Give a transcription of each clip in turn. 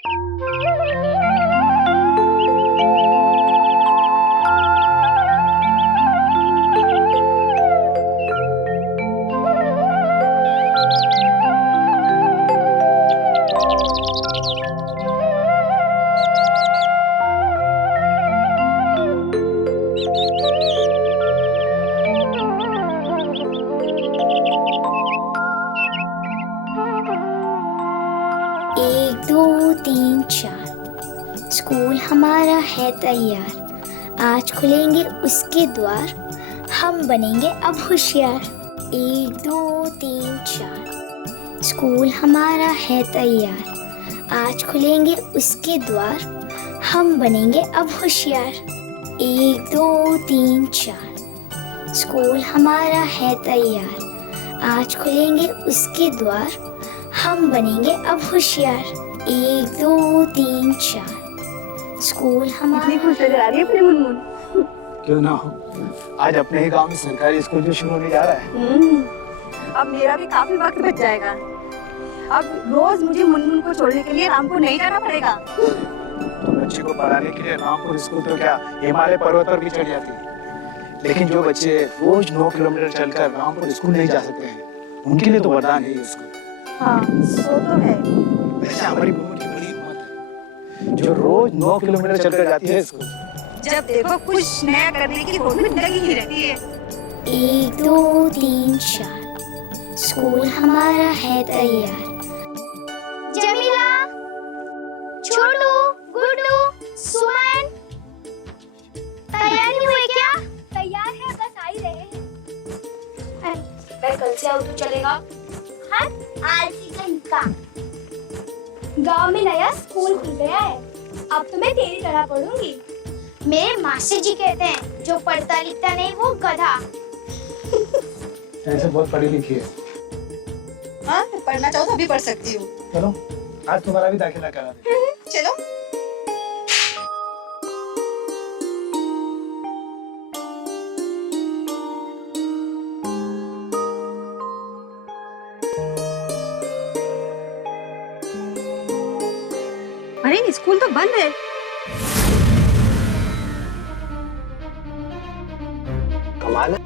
एक दो तीन चार, स्कूल हमारा है तैयार, आज खुलेंगे उसके द्वार, हम बनेंगे अब होशियार। एक दो तीन चार, स्कूल हमारा है तैयार, आज खुलेंगे उसके द्वार, हम बनेंगे अब होशियार। एक दो तीन चार, स्कूल हमारा है तैयार, आज खुलेंगे उसके द्वार, हम बनेंगे अब होशियार। एक दो तीन चार, स्कूल हमारा। कितनी खुश नजर आ रही है अपनी मुनमुन। क्यों ना हो, आज अपने ही गांव में सरकारी स्कूल जो शुरू होने जा रहा है। अब मेरा भी काफी वक्त बच जाएगा। अब रोज मुझे मुनमुन को छोड़ने के लिए रामपुर नहीं जाना पड़ेगा। तो बच्चे को पढ़ाने के लिए रामपुर स्कूल तो क्या हिमालय पर्वत पर भी चढ़ जाती है, लेकिन जो बच्चे रोज 9 किलोमीटर चलकर रामपुर स्कूल नहीं जा सकते हैं, उनके लिए तो वरदान है ये स्कूल। हाँ, सो तो है। वैसे हमारी मुनमुन की बड़ी हिम्मत है, जो रोज 9 किलोमीटर चलकर जाती है स्कूल। जब देखो कुछ नया करने की होड़ में लगी ही रहती है। एक दो तीन चार, स्कूल हमारा है तैयार। जमीला, छोटू, गुड्डू, सुमन, तैयार नहीं हुए क्या? तैयार है, बस आ ही रहे हैं। मैं कल से आऊँ तो चलेगा? हाँ, आज ही कहीं का। गांव में नया स्कूल खुल गया है, अब तो मैं तेरी तरह पढ़ूंगी। मेरे मास्टर जी कहते हैं जो पढ़ता लिखता नहीं वो गधा। ऐसे बहुत पढ़ी लिखी है। हाँ, पढ़ना चाहो तो अभी पढ़ सकती हूँ। चलो आज तुम्हारा भी दाखिला करा दे। चलो। अरे स्कूल तो बंद है। कमाल है,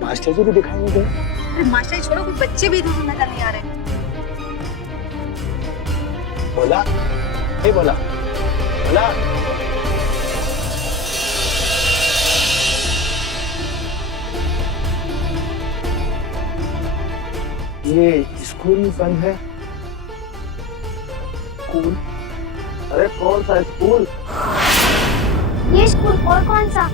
मास्टर जी भी दिखाई नहीं दे। अरे मास्टर छोड़ो, कुछ बच्चे भी इधर नजर नहीं आ रहे। बोला नहीं बोला बोला। ये स्कूल बंद है। स्कूल? अरे कौन सा स्कूल? ये स्कूल और कौन सा?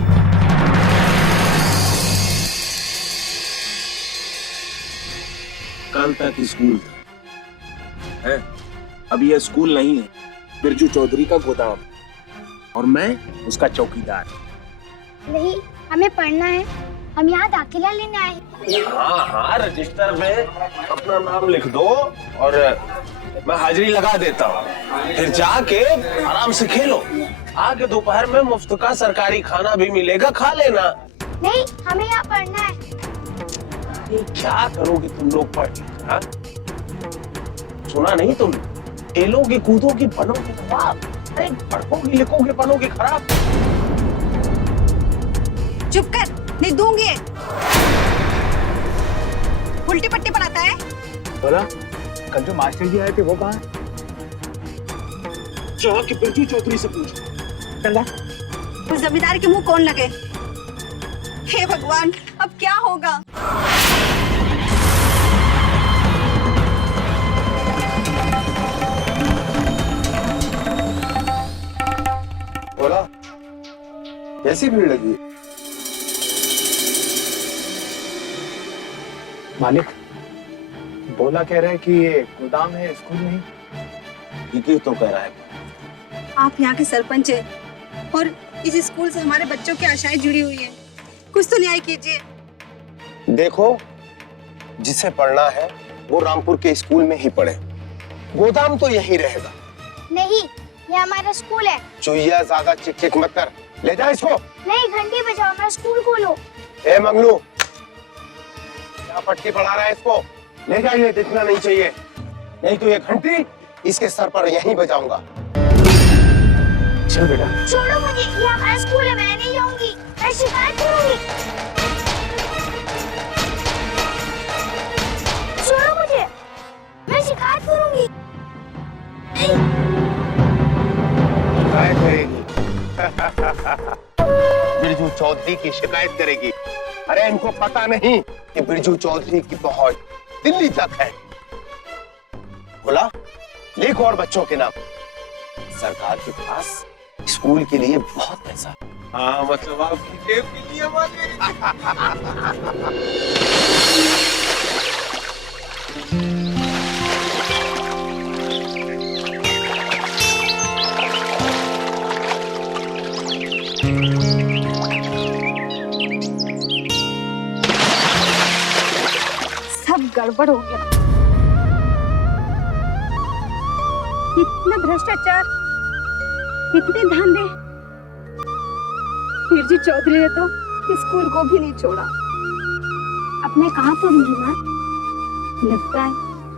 कल तक स्कूल था, है? अब ये स्कूल नहीं है, बिरजू चौधरी का गोदाम, और मैं उसका चौकीदार। नहीं, हमें पढ़ना है, हम यहाँ दाखिला लेने आए हैं। हाँ हाँ, रजिस्टर में अपना नाम लिख दो और मैं हाजिरी लगा देता हूँ, फिर जाके आराम से खेलो। आगे दोपहर में मुफ्त का सरकारी खाना भी मिलेगा, खा लेना। नहीं, हमें यहाँ पढ़ना है। ये क्या करोगे तुम लोग पढ़ के? हाँ? सुना नहीं तुम? खेलोगे कूदोगे बनोगे नवाब, अरे पढ़ोगे लिखोगे बनोगे खराब। चुप कर, नहीं दूंगी। उल्टी पट्टी पढ़ाता है। बोला कल जो मास्टर जी आए थे वो कहाँ? जाके बिरजू चौधरी से पूछ। चंदा, उस जमींदार के मुंह कौन लगे? हे भगवान, अब क्या होगा? बोला कैसी भीड़ लगी? मालिक, बोला कह रहे हैं कि ये गोदाम है, स्कूल नहीं। ये तो कह रहा है। आप यहाँ के सरपंच हैं और इस स्कूल से हमारे बच्चों की आशाएं जुड़ी हुई हैं। कुछ तो न्याय कीजिए। देखो, जिसे पढ़ना है वो रामपुर के स्कूल में ही पढ़े, गोदाम तो यही रहेगा। नहीं, ये हमारा स्कूल है। चुईया ज्यादा चिक चिक मत कर, ले जा इसको। नहीं, घंटी बजाओ, हमारा स्कूल खोलो। ए मंगलू, क्या पट्टी पढ़ा रहा है इसको? ले जाइए, इतना नहीं चाहिए, नहीं तो ये घंटी इसके सर पर यहीं बजाऊंगा। चल बेटा। छोड़ो मुझे, ये हमारा स्कूल है, मैं नहीं जाऊंगी, मैं शिकायत करूंगी। छोड़ो मुझे, मैं शिकायत करूंगी। शिकायत करेगी? बिरजू चौधरी की शिकायत करेगी? अरे इनको पता नहीं कि बिरजू चौधरी की पहुंच दिल्ली तक है। बोला लिख और बच्चों के नाम। सरकार के पास स्कूल के लिए बहुत पैसा। हाँ मतलब आपकी जेब के लिए सब गड़बड़ हो गया। इतना भ्रष्टाचार, इतने धांधे। बिरजू चौधरी ने तो स्कूल को भी नहीं छोड़ा। अब मैं कहाँ पढ़ूंगी माँ? लगता है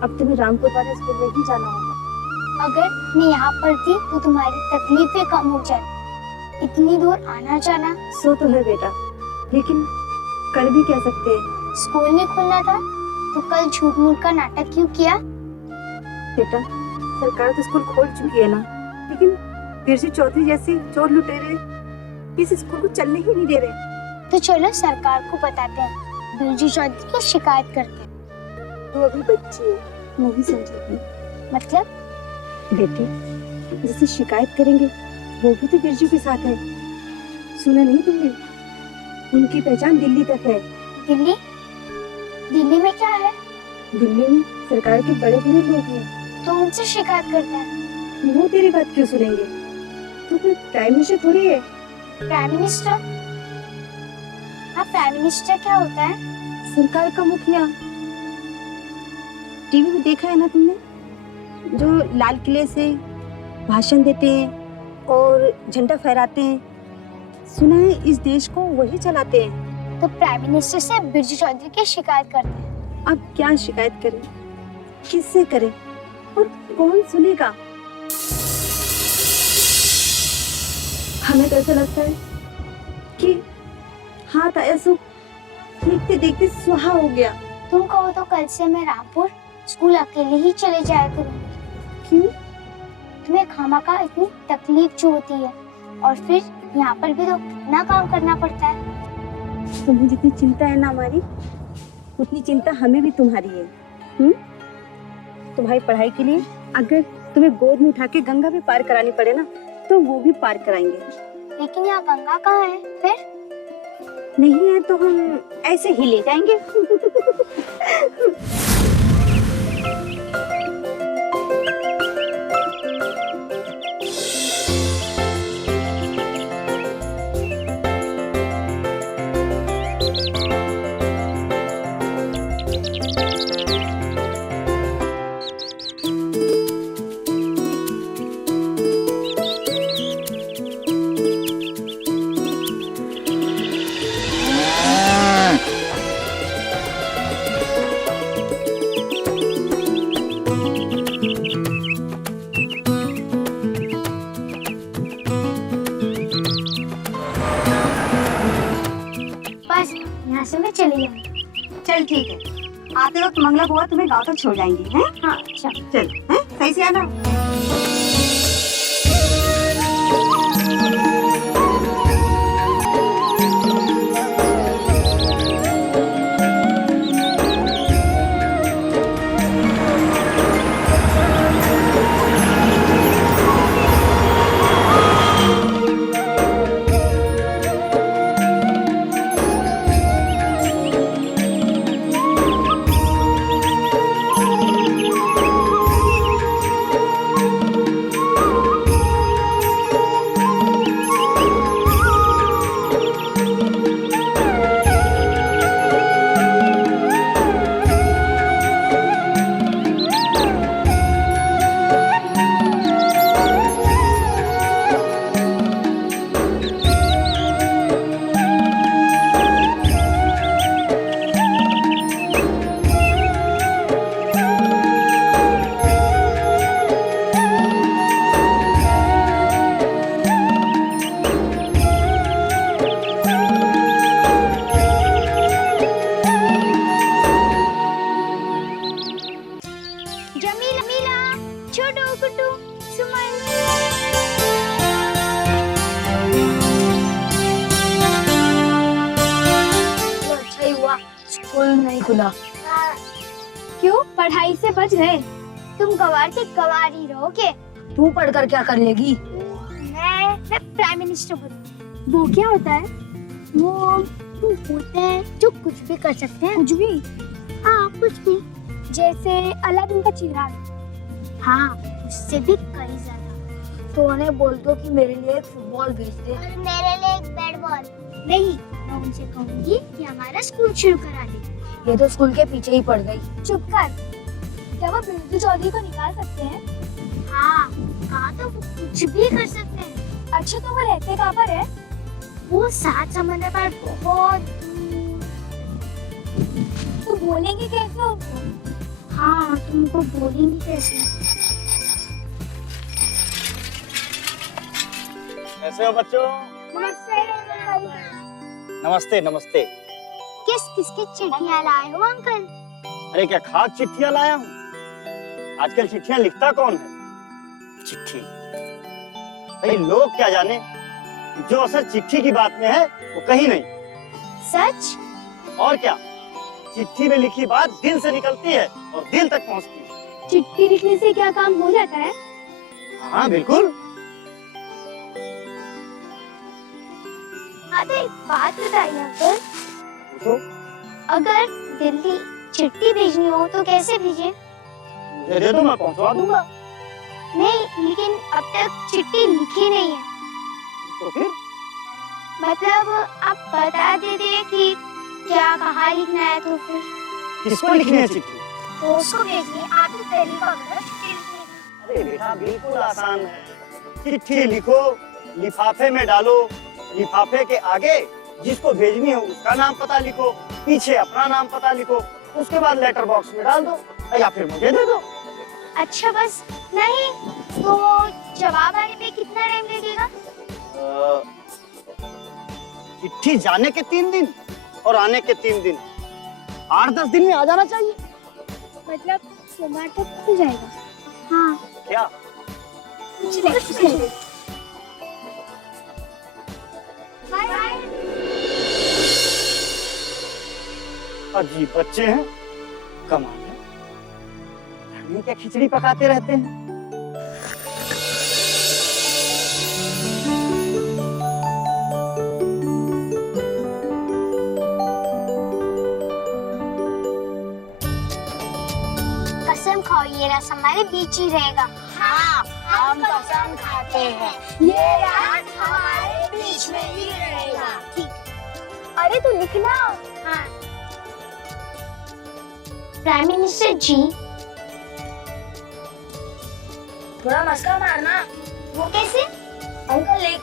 अब तुम्हें रामपुर वाले स्कूल में ही जाना होगा। अगर मैं यहाँ पढ़ती तो तुम्हारी तकलीफें कम हो जाती। इतनी दूर आना जाना। सो तो है बेटा, लेकिन कर भी क्या सकते हैं। स्कूल नहीं खुलना था तो कल झूठ मूठ का नाटक क्यों किया? बेटा सरकार तो स्कूल खोल चुकी है ना, लेकिन बिरजू चौधरी जैसे चोर लुटेरे इस स्कूल को चलने ही नहीं दे रहे। तो चलो सरकार को बताते हैं, बिरजू चौधरी की शिकायत करते हैं। तो अभी बच्ची है, नहीं समझेगी। मतलब? बेटी जिससे शिकायत करेंगे वो भी तो बिरजू के साथ है। सुना नहीं तुमने? उनकी पहचान दिल्ली तक है। दिल्ली? दिल्ली में क्या है? दिल्ली में सरकार के बड़े बड़े लोग हैं। तो उनसे शिकायत करते हैं। वो तेरी बात क्यों सुनेंगे? तो कोई प्राइम मिनिस्टर थोड़ी है। Prime minister? हाँ, प्राइम मिनिस्टर क्या होता है? सरकार का मुखिया। टीवी में देखा है ना तुमने, जो लाल किले से भाषण देते हैं और झंडा फहराते हैं। सुना है इस देश को वही चलाते हैं। तो प्राइम मिनिस्टर से बिरजू चौधरी की शिकायत करते हैं। अब क्या शिकायत करें, किससे करें और कौन सुनेगा? हमें तो ऐसा लगता है कि हाथ आया सो देखते देखते सुहा हो गया। तुम कहो तो कल से मैं रामपुर स्कूल अकेले ही चले जाया करूंगी। क्यों? तुम्हें खामखा इतनी तकलीफ जो होती है, और फिर यहाँ पर भी तो कितना काम करना पड़ता है। तुम्हें जितनी चिंता है ना हमारी, उतनी चिंता हमें भी तुम्हारी है। तुम्हारी पढ़ाई के लिए अगर तुम्हें गोद में उठा के गंगा भी पार करानी पड़े ना, तो वो भी पार कराएंगे। लेकिन यहाँ गंगा कहाँ है? फिर नहीं है तो हम ऐसे ही ले जाएंगे। बस यहाँ से मैं चली जाऊंगी। चल ठीक है, आते वक्त मंगला बुआ तुम्हें गाँव तक छोड़ जाएंगी हैं? हाँ अच्छा। चल हैं? सही से आना। सुमन। तो अच्छा ही हुआ स्कूल नहीं खुला। क्यों, पढ़ाई से बच गए? तुम गवार के गवार ही रहोगे। तू पढ़कर क्या कर लेगी? मैं प्राइम मिनिस्टर बनूंगी। वो क्या होता है? वो होते हैं जो कुछ भी कर सकते हैं। कुछ भी? हाँ, कुछ भी। जैसे अलादीन का चिराग। हाँ, उससे भी कई ज्यादा। तो उन्हें बोल दो कि मेरे लिए एक फुटबॉल भेज दे। और मेरे लिए एक बैट बॉल। नहीं, मैं उनसे कहूंगी कि हमारा स्कूल शुरू करा दे। ये तो स्कूल के पीछे ही पड़ गई। चुप कर। क्या वो बिरजू चौधरी को निकाल सकते हैं? हाँ, कहा तो वो कुछ भी कर सकते हैं। अच्छा, तो वो रहते कहाँ पर है? वो 7 समंदर पर बहुत दूर। तो बोलेंगे कैसे उनको? हाँ, तुमको बोलेंगे कैसे? कैसे हो बच्चों? नमस्ते नमस्ते। किस किसकी चिट्ठियाँ लाए हो अंकल? अरे क्या खाक चिट्ठियां लाया हूँ? आजकल चिट्ठियां लिखता कौन है? चिट्ठी भाई, लोग क्या जाने, जो असर चिट्ठी की बात में है वो कहीं नहीं। सच? और क्या, चिट्ठी में लिखी बात दिल से निकलती है और दिल तक पहुँचती है। चिट्ठी लिखने से क्या काम हो जाता है? हाँ बिल्कुल। हाँ, तो एक बात बताइए अंकल। पूछो। अगर दिल्ली चिट्ठी भेजनी हो तो कैसे भेजे? मुझे दे दो, मैं पहुँचवा दूंगा। नहीं, लेकिन अब तक चिट्ठी लिखी नहीं है। तो फिर? मतलब आप बता देते कि क्या कहाँ लिखना है, तो फिर किसको लिखनी है चिट्ठी? तो उसको भेजिए। आप तो तरीका होगा चिट्ठी लिखने का। अरे बेटा, बिल्कुल आसान है। चिट्ठी लिखो, लिफाफे में डालो, लिफाफे के आगे जिसको भेजनी है उसका नाम पता लिखो, पीछे अपना नाम पता लिखो, उसके बाद लेटर बॉक्स में डाल दो या फिर मुझे दे दो। अच्छा, बस? नहीं तो जवाब आने में कितना टाइम लगेगा? चिट्ठी जाने के 3 दिन और आने के 3 दिन, 8-10 दिन में आ जाना चाहिए। मतलब सोमवार तक खुल जाएगा? हाँ। क्या? कुछ नहीं। Bye bye. अजीब बच्चे हैं, कमाल है, घर में क्या खिचड़ी पकाते रहते हैं। कसम खाओ, ये राज हमारे बीच ही रहेगा। हाँ, हम कसम खाते हैं, ये राज हमारे बीच में ही रहेगा। ठीक। अरे तो लिखना। हाँ। प्राइम मिनिस्टर जी। थोड़ा मस्का मारना। वो कैसे? अंकल लिख।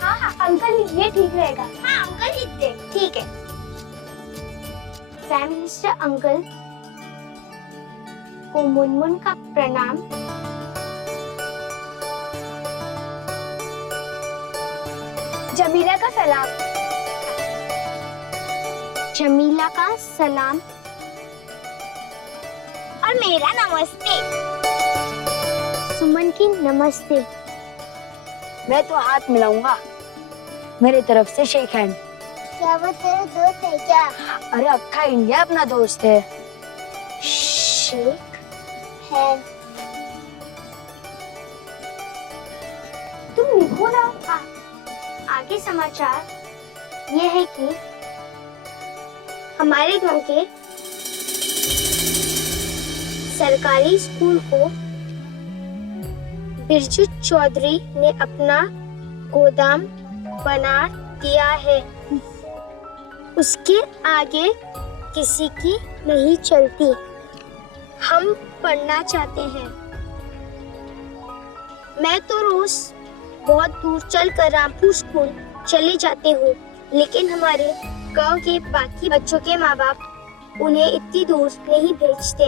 हाँ हाँ, अंकल ये ठीक रहेगा। हाँ, अंकल लिख दे। ठीक है। प्राइम मिनिस्टर अंकल को मुनमुन का प्रणाम। जमीला का सलाम। जमीला का सलाम। और मेरा नमस्ते। सुमन की नमस्ते। मैं तो हाथ मिलाऊंगा, मेरे तरफ से शेक हैंड। क्या वो तेरे दोस्त है क्या? अरे अक्खा इंडिया अपना दोस्त है। Shake hand. तुम लिखो ना। आगे समाचार ये है कि हमारे गांव के सरकारी स्कूल को बिरजू चौधरी ने अपना गोदाम बना दिया है। उसके आगे किसी की नहीं चलती। हम पढ़ना चाहते हैं। मैं तो रोज बहुत दूर चलकर रामपुर स्कूल चले जाते हूँ, लेकिन हमारे गांव के बाकी बच्चों के माँ बाप उन्हें इतनी दूर नहीं भेजते।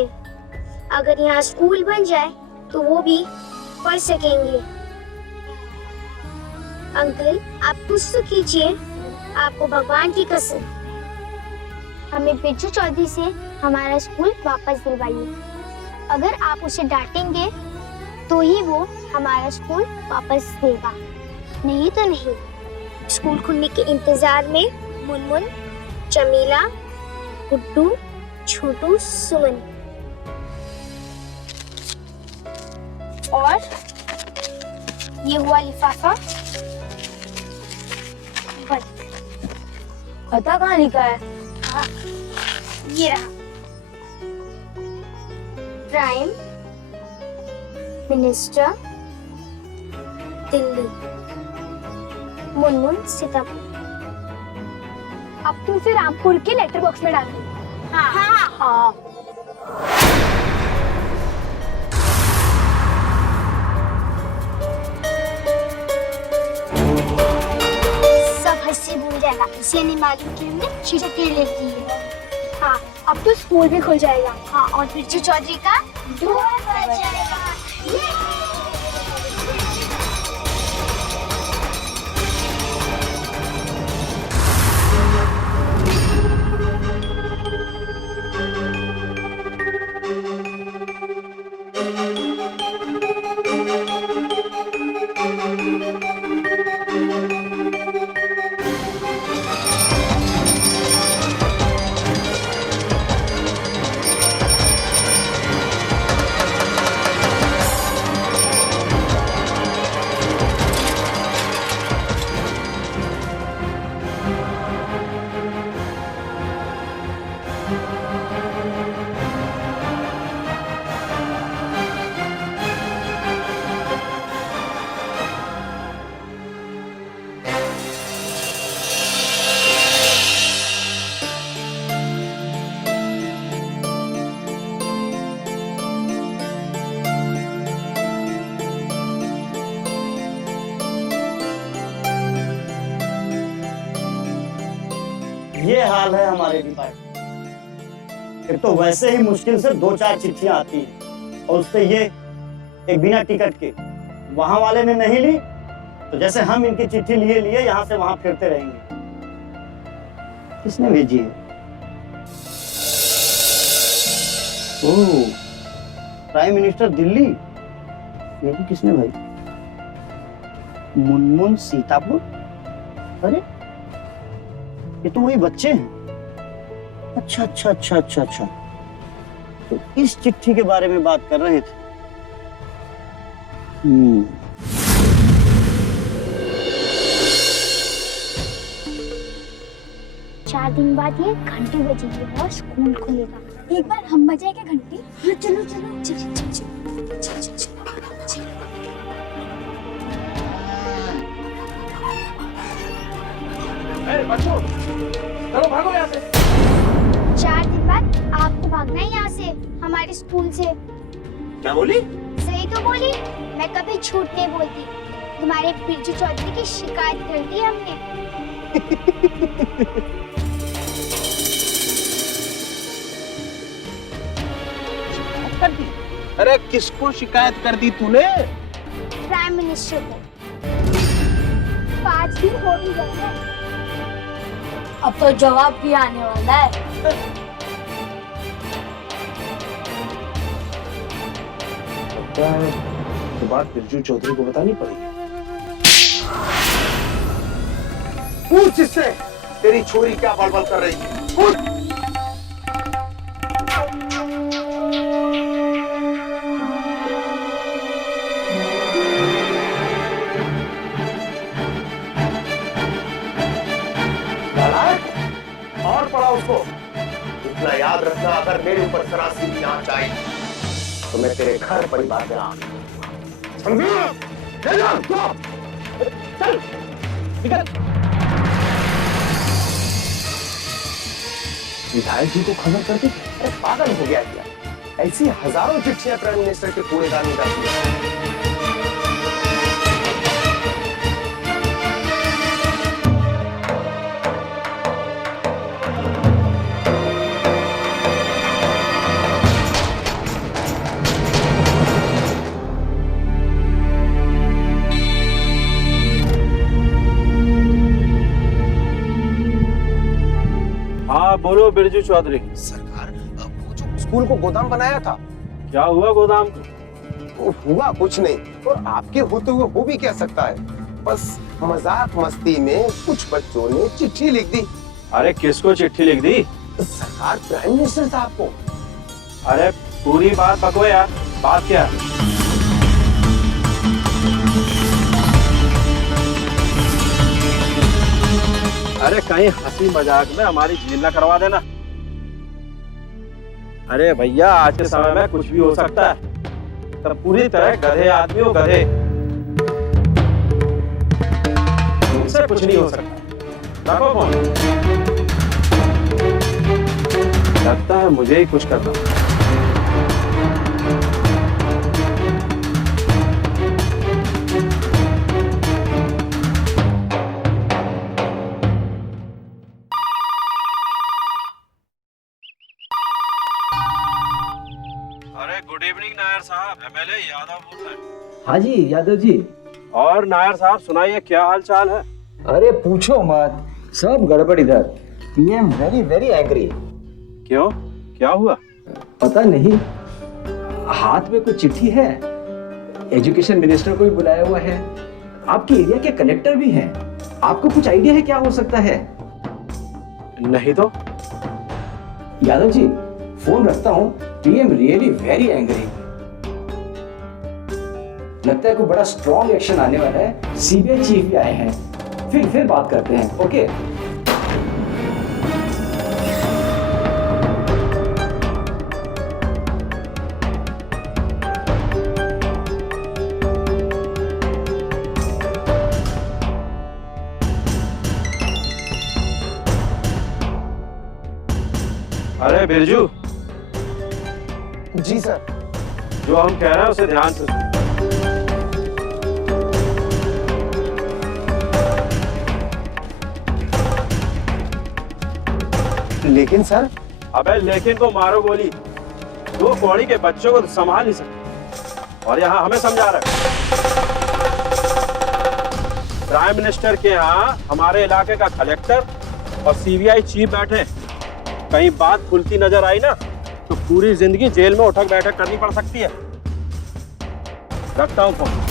अगर यहाँ स्कूल बन जाए तो वो भी पढ़ सकेंगे। अंकल, आप कुछ तो कीजिए, आपको भगवान की कसम। हमें बिरजू चौधरी से हमारा स्कूल वापस दिलवाइए। अगर आप उसे डांटेंगे तो ही वो हमारा स्कूल वापस देगा, नहीं तो नहीं। स्कूल खुलने के इंतजार में मुनमुन, जमीला, गुड्डू, छोटू, सुमन और ये हुआ लिफाफा बंद। पता कहाँ लिखा है? हाँ, ये रहा। Prime minister Delhi, Munmun Sitapur. अब तुम फिर रामपुर के लेटर बॉक्स में डाल दो। हाँ हाँ हाँ। सब हंसी भूल जाएगा, इसे नहीं मालूम कि हमने चीजें ले ली है। हाँ, अब तो स्कूल भी खुल जाएगा। हाँ, और बिरजू चौधरी का द्वार बन जाएगा। ये हाल है हमारे डिपार्टमेंट। एक तो वैसे ही मुश्किल से 2-4 चिट्ठियां आती हैं और उससे ये एक बिना टिकट के वहां वाले ने नहीं ली, तो जैसे हम इनकी चिट्ठी लिए यहाँ से वहां फिरते रहेंगे। किसने भेजी है? ओह, प्राइम मिनिस्टर दिल्ली। ये भी किसने भाई? मुनमुन सीतापुर। अरे ये तो वही बच्चे हैं। अच्छा अच्छा अच्छा अच्छा अच्छा, तो इस चिट्ठी के बारे में बात कर रहे थे। 4 दिन बाद ये घंटी बजेगी और स्कूल खुलेगा। एक बार हम बजाए क्या घंटी? हाँ चलो चलो चलो चलो चलो चलो चलो चलो। बच्चों, चलो भागो यहाँ से। 4 दिन बाद आपको भागना है यहाँ से, हमारे स्कूल से। क्या बोली? सही तो बोली, मैं कभी झूठ नहीं बोलती। तुम्हारे बिरजू चौधरी की शिकायत कर दी हमने। कर दी? अरे किसको शिकायत कर दी तूने? प्राइम मिनिस्टर को। 5 दिन हो ही गए हैं। अब तो जवाब भी आने वाला है। तो बात बिरजू चौधरी को बतानी पड़ेगी। पूछ इससे, तेरी छोरी क्या बड़बड़ कर रही है? पूछ। और पढ़ा उसको। इतना याद रखना, अगर मेरे ऊपर सरासी जांच आई तो मैं तेरे घर परिवार में आ समझा? चल निकल। विधायक जी को खबर कर दी? अरे पागल हो गया क्या? ऐसी हजारों चिट्ठियां प्राइम मिनिस्टर के कूड़ेदान में जाती है। हाँ बोलो बिरजू चौधरी। सरकार, वो जो स्कूल को गोदाम बनाया था, क्या हुआ गोदाम को? हुआ कुछ नहीं, और आपके होते हुए हो भी क्या सकता है। बस मजाक मस्ती में कुछ बच्चों ने चिट्ठी लिख दी। अरे किसको चिट्ठी लिख दी? सरकार प्राइम मिनिस्टर साहब को। अरे पूरी बात बको यार, बात क्या है? अरे कहीं हंसी मजाक में हमारी झील ना करवा देना। अरे भैया आज के समय में कुछ भी हो सकता है, तब पूरी तरह गधे आदमी हो, गधे। तुमसे कुछ नहीं हो सकता। रखो फोन। लगता है मुझे ही कुछ करना। अरे गुड इवनिंग नायर साहब, एमएलए यादव बोल रहे हैं। हाँ जी यादव जी। और नायर साहब सुनाइए, क्या हाल चाल है? अरे पूछो मत, सब गड़बड़ इधर। PM very very angry. क्यों, क्या हुआ? पता नहीं, हाथ में कुछ चिट्ठी है, एजुकेशन मिनिस्टर को भी बुलाया हुआ है, आपके एरिया के कलेक्टर भी हैं। आपको कुछ आइडिया है क्या हो सकता है? नहीं तो। यादव जी फोन रखता हूँ, पीएम रियली वेरी एंग्री। लगता है कोई बड़ा स्ट्रॉन्ग एक्शन आने वाला है, सीबीआई चीफ भी आए हैं। फिर बात करते हैं, ओके? अरे बिरजू, जी सर। जो हम कह रहे हैं उसे ध्यान से सुनो। लेकिन सर। अबे लेकिन को मारो गोली, दो कौड़ी के बच्चों को तो संभाल नहीं सकते, और यहाँ हमें समझा रहे। प्राइम मिनिस्टर के यहाँ हमारे इलाके का कलेक्टर और सीबीआई चीफ बैठे। कहीं बात खुलती नजर आई ना तो पूरी जिंदगी जेल में उठक बैठक करनी पड़ सकती है। रखता हूँ फोन।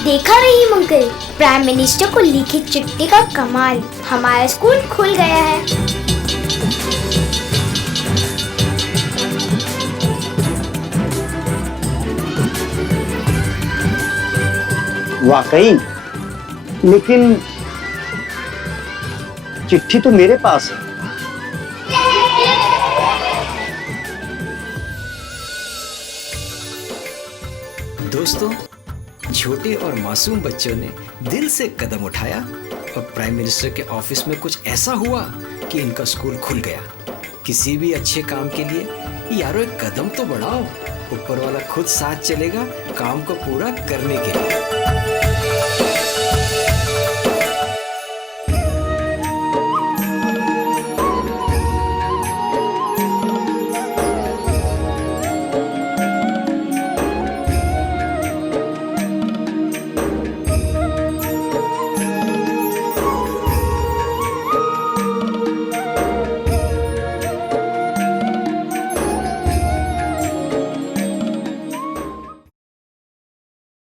देखा रहीम अंकल, प्राइम मिनिस्टर को लिखी चिट्ठी का कमाल। हमारा स्कूल खुल गया है। वाकई, लेकिन चिट्ठी तो मेरे पास है। दोस्तों, छोटे और मासूम बच्चों ने दिल से कदम उठाया और प्राइम मिनिस्टर के ऑफिस में कुछ ऐसा हुआ कि इनका स्कूल खुल गया। किसी भी अच्छे काम के लिए यारो एक कदम तो बढ़ाओ, ऊपर वाला खुद साथ चलेगा काम को पूरा करने के लिए।